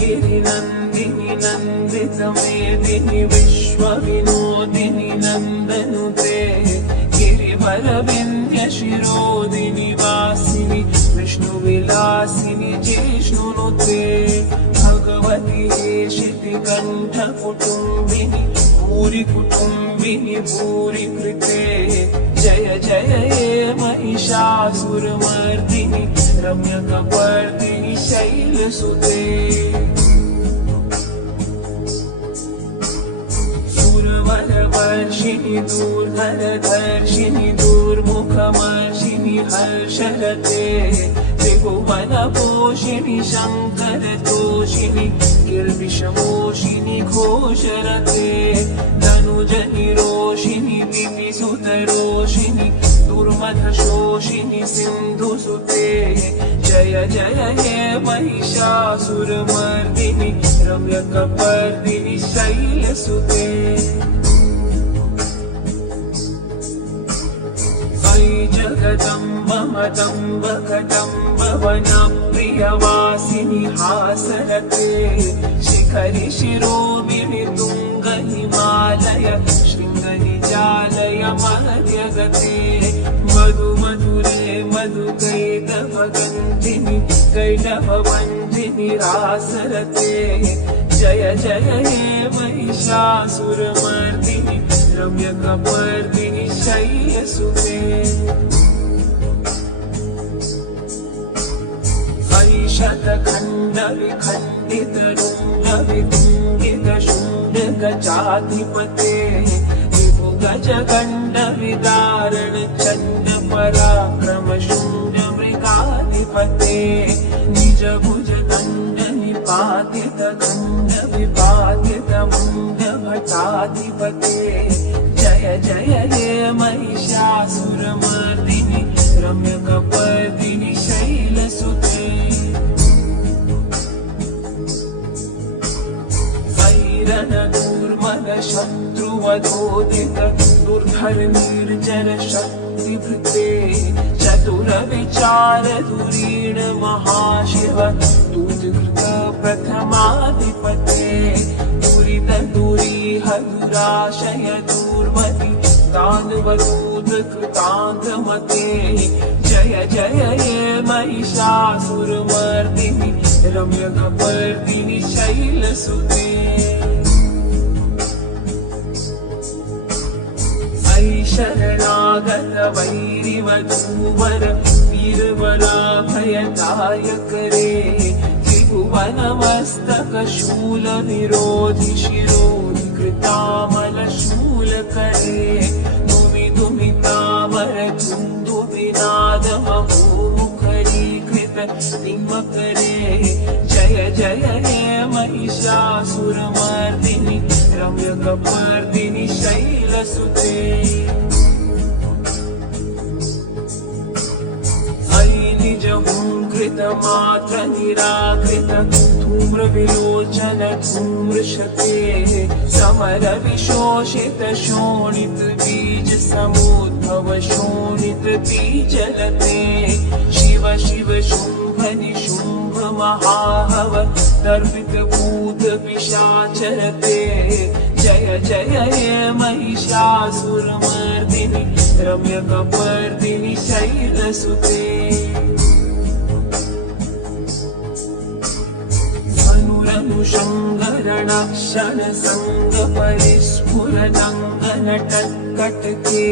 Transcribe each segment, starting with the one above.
गिरिनन्दिनि नन्दितमेदिनि विश्वविनोदिनि नन्दनुते गिरिवरविन्ध्यशिरोदिनि वासिनि विष्णुविलासिनि जिष्णुनुते भगवति हेशितिकण्ठकुटुम्बिनि भूरिकुटुम्बिनि भूरिकृते जय जय हे महिषासुरमर्दिनि रम्यकपर्दिनि शैलसुते सुरवरवर्षिणि दूर्धरधर्षिणि दूर्मुखमर्षिणि हर्षरते त्रिभुवनपोषिणि शङ्करतोषिणि किल्बिषमोषिणि घोषरते धनुजनिरोषिणि दितिसुतरोषिणि दुर्मधशोषिणि सिन्धुसुते जय जय हे महिषासुरमर्दिनि रम्यकपर्दिनि शैलसुते अयि जगदम्ब मदम्ब कदम्ब वनप्रियवासिनि हासरते शिखरि शिरोमणि तुङ्ग हिमालय शृङ्गनिजालय मध्यगते मधु मधुरे मधुकैटभगन्धिनि कैटभवन्धिनि रासरते जय जय हे महिषासुरमर्दिनि रम्यकपर्दिनि शैलसुते अयि शतखण्डविखण्डितरुण्डवितुङ्गितशून्यगजाधिपते विभुगजगण्डविदारण चण्डपराक्रमशून्यमृगाधिपते निजभुजदण्डनिपातितदण्डविपातितमुण्डभटाधिपते जय जय हे महिषासुरमर्दिनि रम्यकपर्दिनि शैलसुते रणदूर्मद शत्रुवधोदित दुर्धर्मीर्जन शक्तिभृते चतुरविचार धुरीण महाशिव दूतकृत प्रथमाधिपते दुरित दुरीह दुराशय दूर्मति तान्वदूत कृतान्धमते जय जय हे महिषासुरमर्दिनि रम्यकपर्दिनि शैलसुते अयि शरणागत वैरिवधूवर वीरबलाभयदायकरे त्रिभुवनमस्तकशूलविरोधि शिरोधि कृतामलशूलकरे दुमि दुमितामर धुन्दुविनादमहोमुखरीकृत निमकरे जय जय हे महिषासुरमर्दिनि रम्यकपर्दिनि शैलसुते अयि निजहुङ्कृतमात्र निराकृत धूम्रविलोचन धूम्रशते समरविशोषित शोणित बीज समुद्भव शोणित बीजलते शिव शिव शुम्भ निशुम्भ महाहव दर्पित भूत पिशाचरते जय जय हे महिषासुरमर्दिनि रम्यकपर्दिनि शैलसुते अनुरनुषङ्गरणक्षण सङ्गपरिस्फुरदङ्गनटत्कटके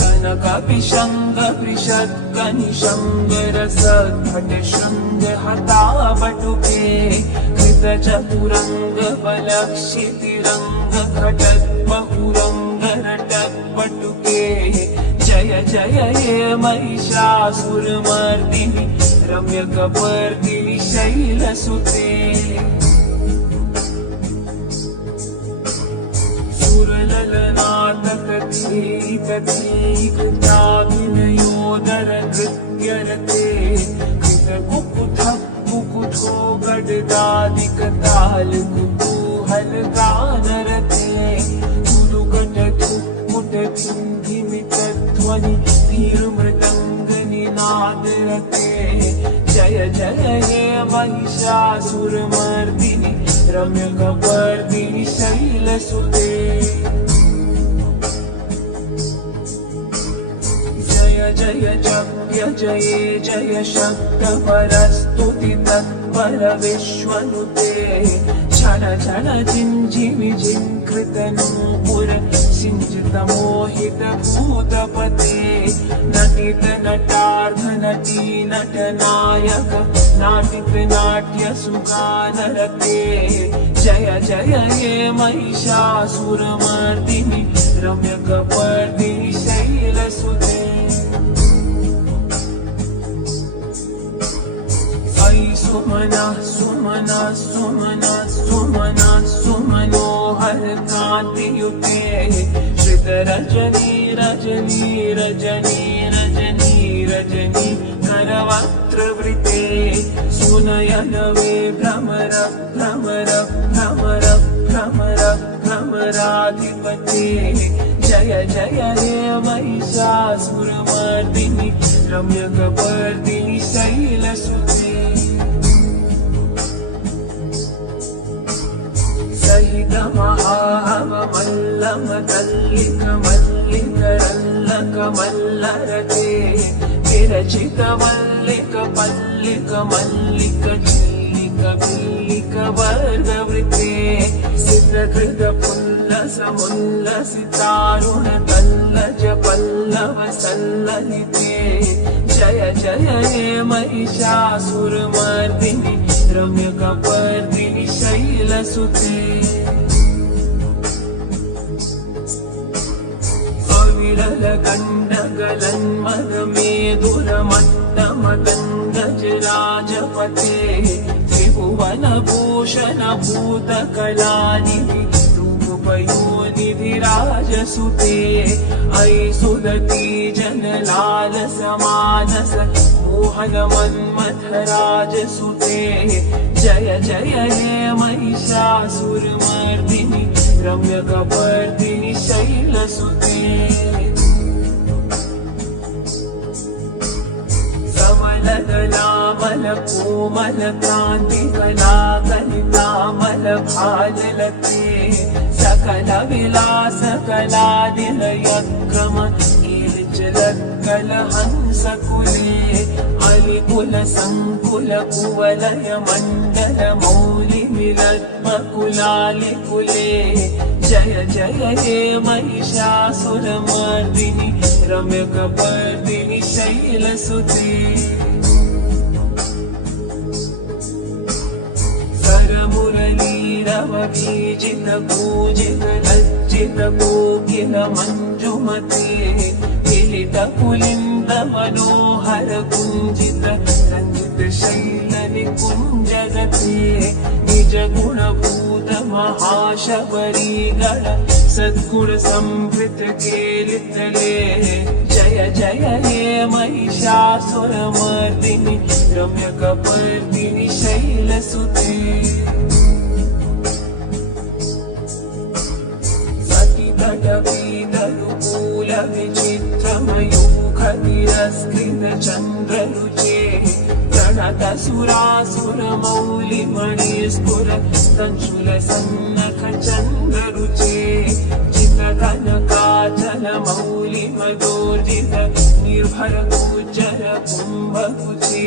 कनकपिशङ्गपृषत्कनिशङ्गरसद्भटशृङ्गहतावटुके कृतचतुरङ्गबलक्षितिरङ्गघटद्बहुरङ्गरटत्पटुके जय जय हे महिषासुरमर्दिनि रम्यकपर्दिनि शैलसुते सुरललनाटकथीकृताभिनयोदरकृत्यरते कृतकुकुथः कुकुथ हो गडदादिक ताल कुतूहल गानरते तुलुकट मुट धिमित ध्वनि धीर मृदंग निनादरते जय जय हे महिषासुरमर्दिनि रम्यकपर्दिनि शैलसुते जय जय जप्य जये जय शक्तपरस्तुति तत्पर विश्वनुते क्षण क्षण जिञ्जिमि जिङ्कृतनूपुर सिञ्चित मोहित भूतपते नटित नटार्ध नटी नटनायक नाटित नाट्य सुगानरते जय जय हे महिषासुरमर्दिनि रम्यकपर्दिनि शैलसुते सुमना सुमना सुमना सुमना सुमनोहर कांतियुते श्रित रजनी रजनी रजनी रजनी रजनी करवक्त्रवृते सुनयन वे भ्रमर भ्रमर भ्रमर भ्रमर भ्रमराधिपते जय जय हे महिषासुरमर्दिनि रम्यकपर्दिनि शैलसुते सहित महाहवमल्लम तल्लिक मल्लिकरल्लक मल्लरते विरचित मल्लिक पल्लिक मल्लिक चिल्लिक बिल्लिक वर्गवृते सिद्धकृत पुल्लस मुल्लसितारुण तल्लज पल्लव सल्ललिते जय जय हे महिषासुरमर्दिनि रम्यकपर्दिनि शैलसुते अविरल गण्डगलन्मदमेधुरमट्टमदङ्गजराजपते त्रिभुवनभूषण भूतकलानिधि रूपयोनिधिराजसुते अयि सुदती जनलालस मानस मोहन मन्मथराजसुते जय जय हे महिषासुरमर्दिनि रम्यकपर्दिनि शैलसुते समलदलामल कोमल कान्तिकलाकलितामल भाललते सकल विलास कलादिलयक्रम कलहंसकुले अलिकुल संकुल कुवलय मंडल मौलि मिलद्मकुलालिकुले जय जय हे महिषासुरमर्दिनि रम्यकपर्दिनि शैलसुते सरमुरलीरवभीजित पूजित लज्जित कोकिल मंजुमते किलित कुलिन्द मनोहर कुञ्जित रञ्जित शैल निकुञ्जगते निज गुणभूत महाशबरीगण सद्गुण संभृत केलितले जय जय हे महिषासुरमर्दिनि रम्यकपर्दिनि शैलसुते सतितटवीतनुकूल विचित्रमयूखतिरस्कृत चन्द्ररुचे प्रणत सुरासुरमौलिमणिस्फुर तञ्चुल सन्नख चन्द्ररुचे चितकनकाचल मौलिमदोर्जित निर्भर गोचर कुम्भकुचे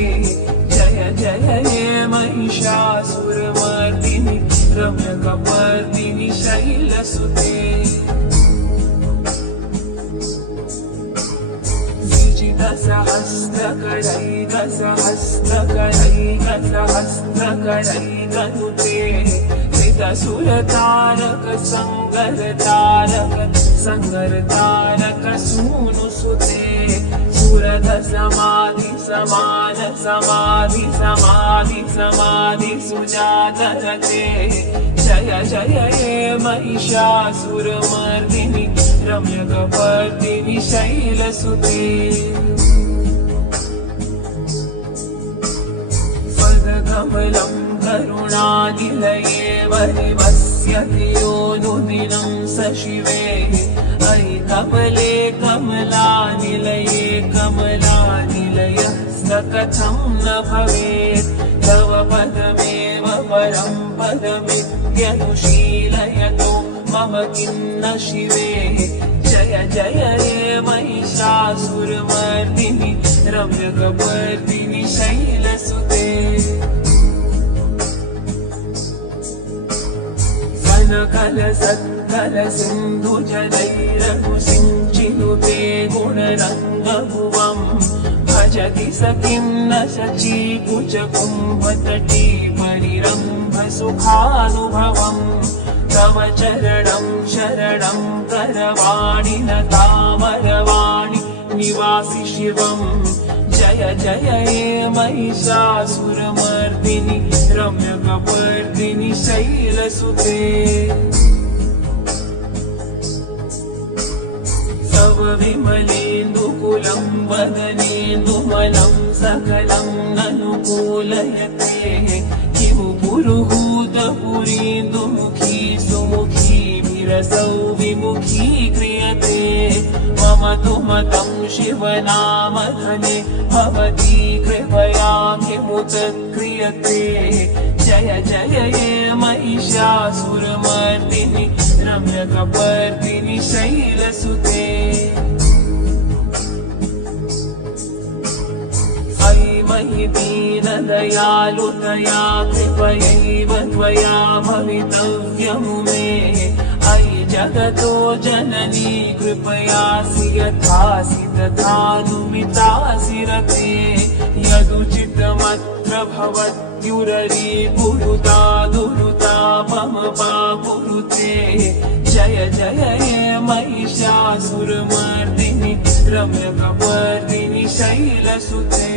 जय जय हे महिषासुरमर्दिनि रम्यकपर्दिनि शैलसुते सहस्रकरैकसहस्रकरैकसहस्रकरैकनुते कृतसुरतारक संगरतारक संगरतारक सूनुसुते सुरध समाधि समान समाधि समाधि समाधि सुजातरते जय जय हे महिषासुरमर्दिनि रम्यकपर्दिनि शैलसुते कमलं करुणानिलये वरिवस्यति योऽनुदिनं स शिवेः अयि कमले कमलानिलये कमलानिलयः स कथं न भवेत् तव पदमेव परं पदमित्यनुशीलयतो मम किं न शिवे जय जय हे महिषासुरमर्दिनि रम्यकपर्दिनि शैलसुते कनकलसत्कल सिन्धुजलैरनुसिञ्चिनुते गुणरङ्गभुवम् भजति स किं न शचीकुचकुम्भतटी परिरम्भसुखानुभवम् तव चरणं शरणं करवाणि न तामरवाणि निवासि शिवम् जय जय हे महिषासुरमर्दिनि रम्यकपर्दिनि शैलसुते तव विमलेन्दुकुलं वदनेन्दुमलं सकलं ननुकूलयते किमु पुरुहूतपुरीन्दुमुखी सुमुखी विरसौ विमुखी क्रियते मम तु मतं शिवनामधने भवती कृपया किमुत्क्रियते जय जय हे महिषासुरमर्दिनि रम्यकपर्दिनि शैलसुते अयि मयि दीनदयालुतया कृपयैव त्वया भवितव्यमु मे अयि जगतो जननी कृपयासि यथासि तथानुमितासि रते यदुचितमत्र भवत्युररी कुरुता दुरुता मम वा कुरुते जय जय हे महिषासुरमर्दिनि रम्यकपर्दिनि शैलसुते